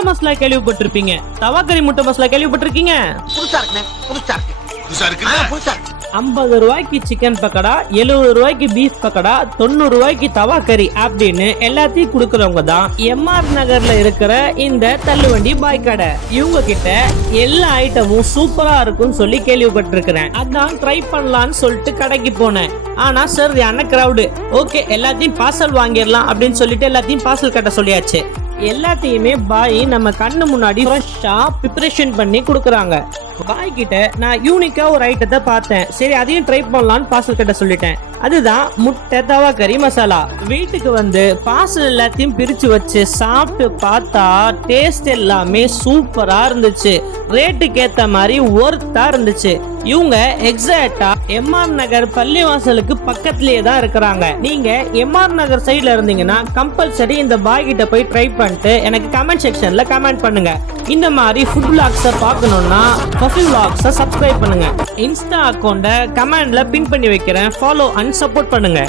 முட்டை மசாலா கேள்விப்பட்டிருப்பீங்க. தவா கறி முட்டை மசாலா கேள்விப்பட்டிருக்கீங்க? புதுசா இருக்கு. 50 ரூபாய்க்கு சிக்கன் பக்கடா, 70 ரூபாய்க்கு பீஃப் பக்கடா, 90 ரூபாய்க்கு தவா கறி அப்படின்னு எல்லாத்தையும் கொடுக்கறவங்க தான் எம்ஆர் நகர்ல இருக்கிற இந்த தள்ளுவண்டி பாய் கடை. இவங்க கிட்ட எல்லா ஐட்டமும் சூப்பரா இருக்கும்னு சொல்லி கேள்விப்பட்டிருக்கிறேன். அதான் ட்ரை பண்ணலான்னு சொல்லிட்டு கடைக்கு போனேன். ஆனா சரியான கிரவுடு. ஓகே, எல்லாத்தையும் பார்சல் வாங்கிடலாம் அப்படின்னு சொல்லிட்டு எல்லாத்தையும் பார்சல் கட்ட சொல்லியாச்சு. எல்லாத்தையுமே பாய் நம்ம கண்ணு முன்னாடி ஃப்ரெஷ்ஷா ப்ரிப்பரேஷன் பண்ணி கொடுக்குறாங்க. பாய் கிட்ட நான் யூனிக்கா ஒரு ஐட்டத்தை பார்த்தேன். சரி, அதையும் ட்ரை பண்ணலான்னு பார்சல் கட்ட சொல்லிட்டேன். அதுதான் முட்டை தவா கறி மசாலா. வீட்டுக்கு வந்து பார்சல் எல்லாத்தையும் பிரிச்சு வச்சு சாப்பிட்டு பார்த்தா டேஸ்ட் எல்லாமே சூப்பரா இருந்துச்சு. ரேட்டுக்கு ஏத்த மாதிரி ஒர்த்தா இருந்துச்சு. இவங்க எக்ஸாக்டா எம்ஆர் நகர் பள்ளிவாசலுக்கு பக்கத்திலேயே தான் இருக்கிறாங்க. நீங்க எம்ஆர் நகர் சைட்ல இருந்தீங்கன்னா கம்பல்சரி இந்த பாய் கிட்ட போய் ட்ரை பண்ணிட்டு எனக்கு கமெண்ட் செக்ஷன்ல கமெண்ட் பண்ணுங்க. இந்த மாதிரி ஃபுட் vlogs பார்க்கணும்னா Puffy Vlogs சப்ஸ்கிரைப் பண்ணுங்க. இன்ஸ்டா அக்கௌண்ட கமெண்ட்ல பின் பண்ணி வைக்கிறேன். ஃபாலோ அண்ட் சப்போர்ட் பண்ணுங்க.